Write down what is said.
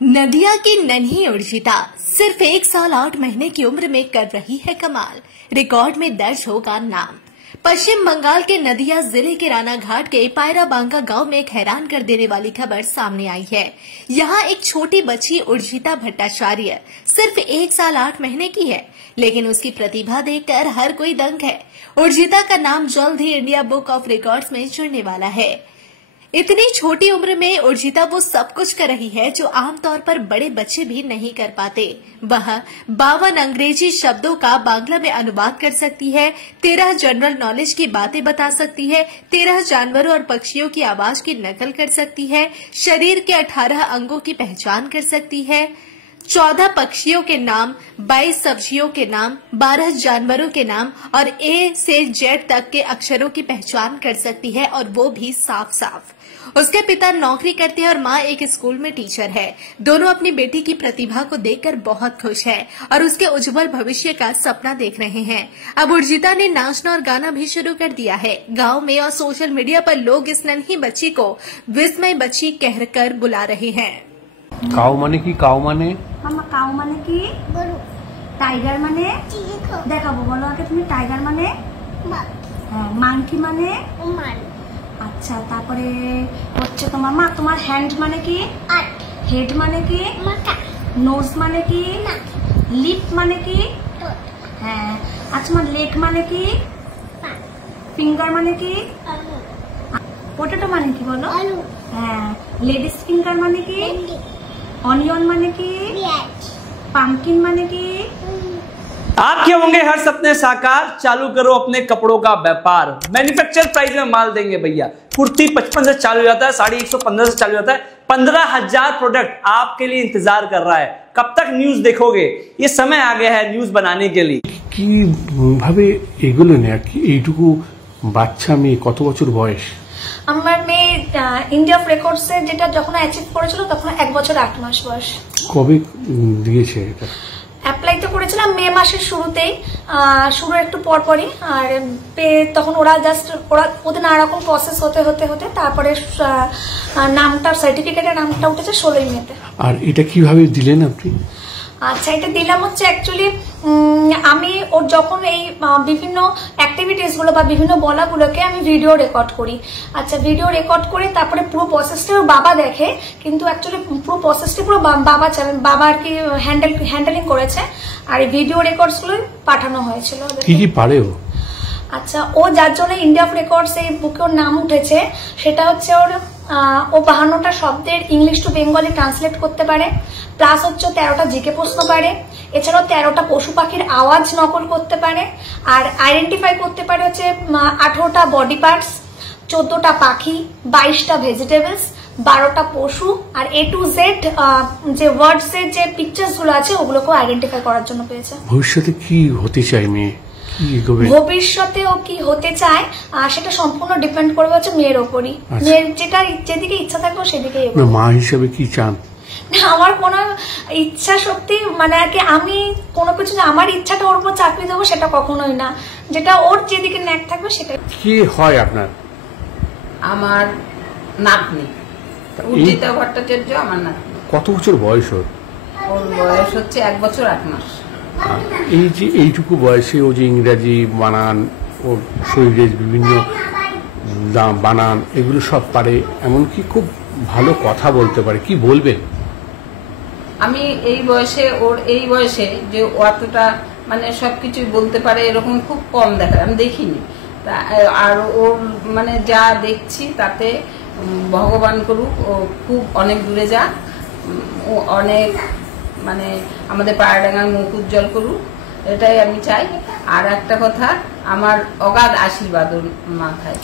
नदिया की नन्ही उर्जिता सिर्फ 1 साल 8 महीने की उम्र में कर रही है कमाल। रिकॉर्ड में दर्ज होगा नाम। पश्चिम बंगाल के नदिया जिले के रानाघाट के पायराबांगा गांव में एक हैरान कर देने वाली खबर सामने आई है। यहां एक छोटी बच्ची उर्जिता भट्टाचार्य सिर्फ 1 साल 8 महीने की है, लेकिन उसकी प्रतिभा देखकर हर कोई दंग है। उर्जिता का नाम जल्द ही इंडिया बुक ऑफ रिकॉर्ड्स में जुड़ने वाला है। इतनी छोटी उम्र में उर्जिता वो सब कुछ कर रही है जो आमतौर पर बड़े बच्चे भी नहीं कर पाते। वह 52 अंग्रेजी शब्दों का बांग्ला में अनुवाद कर सकती है, 13 जनरल नॉलेज की बातें बता सकती है, 13 जानवरों और पक्षियों की आवाज की नकल कर सकती है, शरीर के 18 अंगों की पहचान कर सकती है, 14 पक्षियों के नाम, 22 सब्जियों के नाम, 12 जानवरों के नाम और ए से जेड तक के अक्षरों की पहचान कर सकती है, और वो भी साफ साफ। उसके पिता नौकरी करते हैं और माँ एक स्कूल में टीचर है। दोनों अपनी बेटी की प्रतिभा को देखकर बहुत खुश है और उसके उज्जवल भविष्य का सपना देख रहे हैं। अब उर्जिता ने नाचना और गाना भी शुरू कर दिया है। गांव में और सोशल मीडिया पर लोग इस नन्ही बच्ची को विस्मय बच्ची कहकर बुला रहे हैं। काऊ माने की काऊ माने मामा काऊ माने की गरु टाइगर माने देखाबो बोलो आगे তুমি টাইগার মানে হ্যাঁ মাংকি মানে মান আচ্ছা তারপরে হচ্ছে তোমার মা তোমার হ্যান্ড মানে কি আট হেড মানে কি মাথা নোজ মানে কি নাক লিপ মানে কি ঠোঁট হ্যাঁ আচ্ছা তোমার লেগ মানে কি পা ফিঙ্গার মানে কি আঙুল পটেটো মানে কি বলো আলু হ্যাঁ লেডিস ফিঙ্গার মানে কি ऑनियन माने की पंपकिन माने की आपके होंगे हर सपने साकार, चालू करो अपने कपड़ों का व्यापार। मैन्युफैक्चर प्राइस में माल देंगे भैया। कुर्ती 55 से चालू हो जाता है, साड़ी 115 से चालू होता है। 15,000 प्रोडक्ट आपके लिए इंतजार कर रहा है। कब तक न्यूज देखोगे? ये समय आ गया है न्यूज बनाने के लिए। কি ভাবে এগুলো নেয়া কি এইটুকু বাচ্চা মেয়ে কত বছর বয়স? আমার মেয়ে ইন্ডিয়া অফ রেকর্ডসে যেটা যখন অ্যাচিভ করেছিল তখন 1 বছর 8 মাস বয়স। কবে দিয়েছে এটা? অ্যাপ্লাই তো করেছিলাম মে মাসের শুরুতেই, শুরুর একটু পরপরই। আর তখন ওদের নানা রকম প্রসেস হতে হতে হতে তারপরে নামটা সার্টিফিকেটের নামটা উঠেছে 16 মেতে। আর এটা কিভাবে দিলেন আপনি? আচ্ছা এটা দিলাম হচ্ছে অ্যাকচুয়ালি আমি ওর যখন এই বিভিন্ন অ্যাক্টিভিটিস গুলো বা বিভিন্ন বলাগুলোকে আমি ভিডিও রেকর্ড করি। আচ্ছা ভিডিও রেকর্ড করে তারপরে পুরো প্রসেসটা ওর বাবা দেখে, কিন্তু অ্যাকচুয়ালি পুরো প্রসেসটা পুরো বাবা আর কি হ্যান্ডেলিং করেছে। আর এই ভিডিও রেকর্ডস গুলো পাঠানো হয়েছিল। কি কি পারে ও? আচ্ছা ও যার জন্য ইন্ডিয়া অফ রেকর্ডস এই বুকে ওর নাম উঠেছে সেটা হচ্ছে ও 52টা শব্দের ইংলিশ টু বেঙ্গলি ট্রান্সলেট করতে পারে, প্লাস হচ্ছে 13টা জিকে প্রশ্ন পারে, এছাড়াও 13টা পশু পাখির আওয়াজ নকল করতে পারে, আর আইডেন্টিফাই করতে পারে হচ্ছে 18টা বডি পার্টস, 14টা পাখি, 22টা ভেজিটেবলস, 12টা পশু, আর A to Z যে ওয়ার্ডস এর যে পিকচার্স গুলো আছে ওগুলোকে আইডেন্টিফাই করার জন্য পেয়েছে। ভবিষ্যতে কি হতে চাই মেয়ে? ভবিষ্যতে ও কি হতে চায় সেটা সম্পূর্ণ ডিপেন্ড করবে হচ্ছে মেয়ের ওপরই। মেয়ের যেদিকে ইচ্ছা থাকবে সেদিকে। মা হিসেবে কি চান? না আমার কোনো ইচ্ছা সত্যি মানে আর কি আমি কোনো কিছু আমার ইচ্ছাটা ওর উপর চাকরি দেবো সেটা কখনোই না, যেটা ওর যেদিকে ন্যাক থাকবে সেটা। কি হয় আপনার? আমার নাতনি উর্জিতা ভট্টাচার্য আমার নাতনি। কত বছর বয়স ওর? ওর বয়স হচ্ছে 1 বছর 8 মাস। এই যে এইটুকু বয়সে ও যে ইংরাজি বানান, ওর শরীরের বিভিন্ন বানান এগুলো সব পারে, এমনকি খুব ভালো কথা বলতে পারে, কি বলবেন? আমি এই বয়সে যে অতটা মানে সবকিছুই বলতে পারে এরকম খুব কম দেখা, আমি দেখিনি। আর ওর মানে যা দেখছি তাতে ভগবান করুক ও খুব অনেক দূরে যাক, ও অনেক মানে আমাদের পায়রাডাঙ্গার মুখ উজ্জ্বল করুক, এটাই আমি চাই। আর একটা কথা, আমার অগাধ আশীর্বাদ ওর মাথায়।